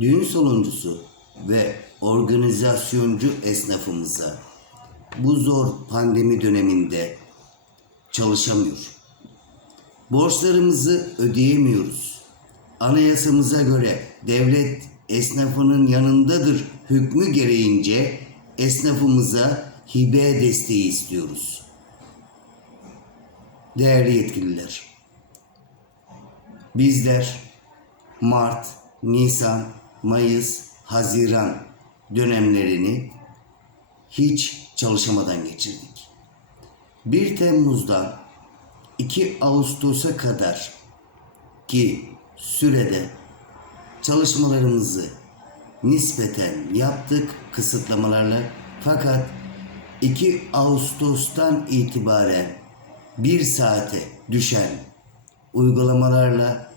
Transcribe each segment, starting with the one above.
düğün saloncusu ve organizasyoncu esnafımıza bu zor pandemi döneminde çalışamıyor. Borçlarımızı ödeyemiyoruz. Anayasamıza göre devlet esnafının yanındadır hükmü gereğince esnafımıza hibe desteği istiyoruz. Değerli yetkililer, bizler Mart, Nisan, Mayıs, Haziran dönemlerini hiç çalışamadan geçirdik. 1 Temmuz'dan 2 Ağustos'a kadar ki sürede çalışmalarımızı nispeten yaptık kısıtlamalarla fakat 2 Ağustos'tan itibaren bir saate düşen uygulamalarla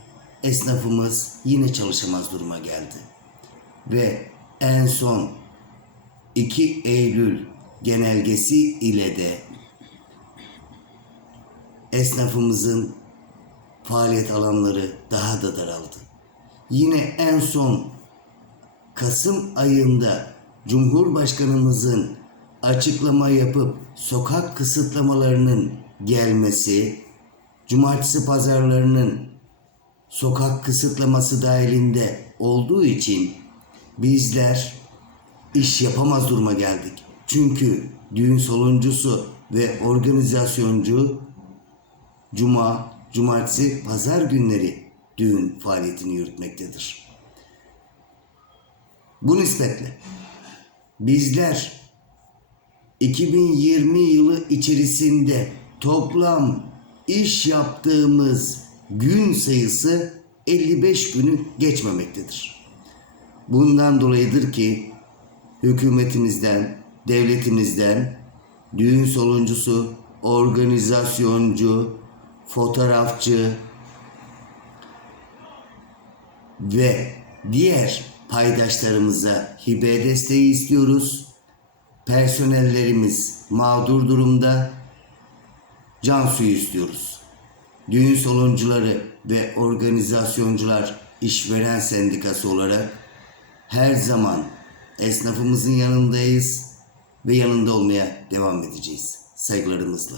esnafımız yine çalışamaz duruma geldi. Ve en son 2 Eylül genelgesi ile de esnafımızın faaliyet alanları daha da daraldı. Yine en son Kasım ayında Cumhurbaşkanımızın açıklama yapıp sokak kısıtlamalarının gelmesi, cumartesi pazarlarının sokak kısıtlaması dahilinde olduğu için bizler iş yapamaz duruma geldik. Çünkü düğün saloncusu ve organizasyoncu cuma, cumartesi, pazar günleri düğün faaliyetini yürütmektedir. Bu nispetle bizler 2020 yılı içerisinde toplam iş yaptığımız gün sayısı 55 günü geçmemektedir. Bundan dolayıdır ki hükümetimizden, devletimizden düğün saloncusu, organizasyoncu, fotoğrafçı ve diğer paydaşlarımıza hibe desteği istiyoruz. Personellerimiz mağdur durumda can suyu istiyoruz. Düğün saloncuları ve organizasyoncular işveren sendikası olarak her zaman esnafımızın yanındayız ve yanında olmaya devam edeceğiz. Saygılarımızla.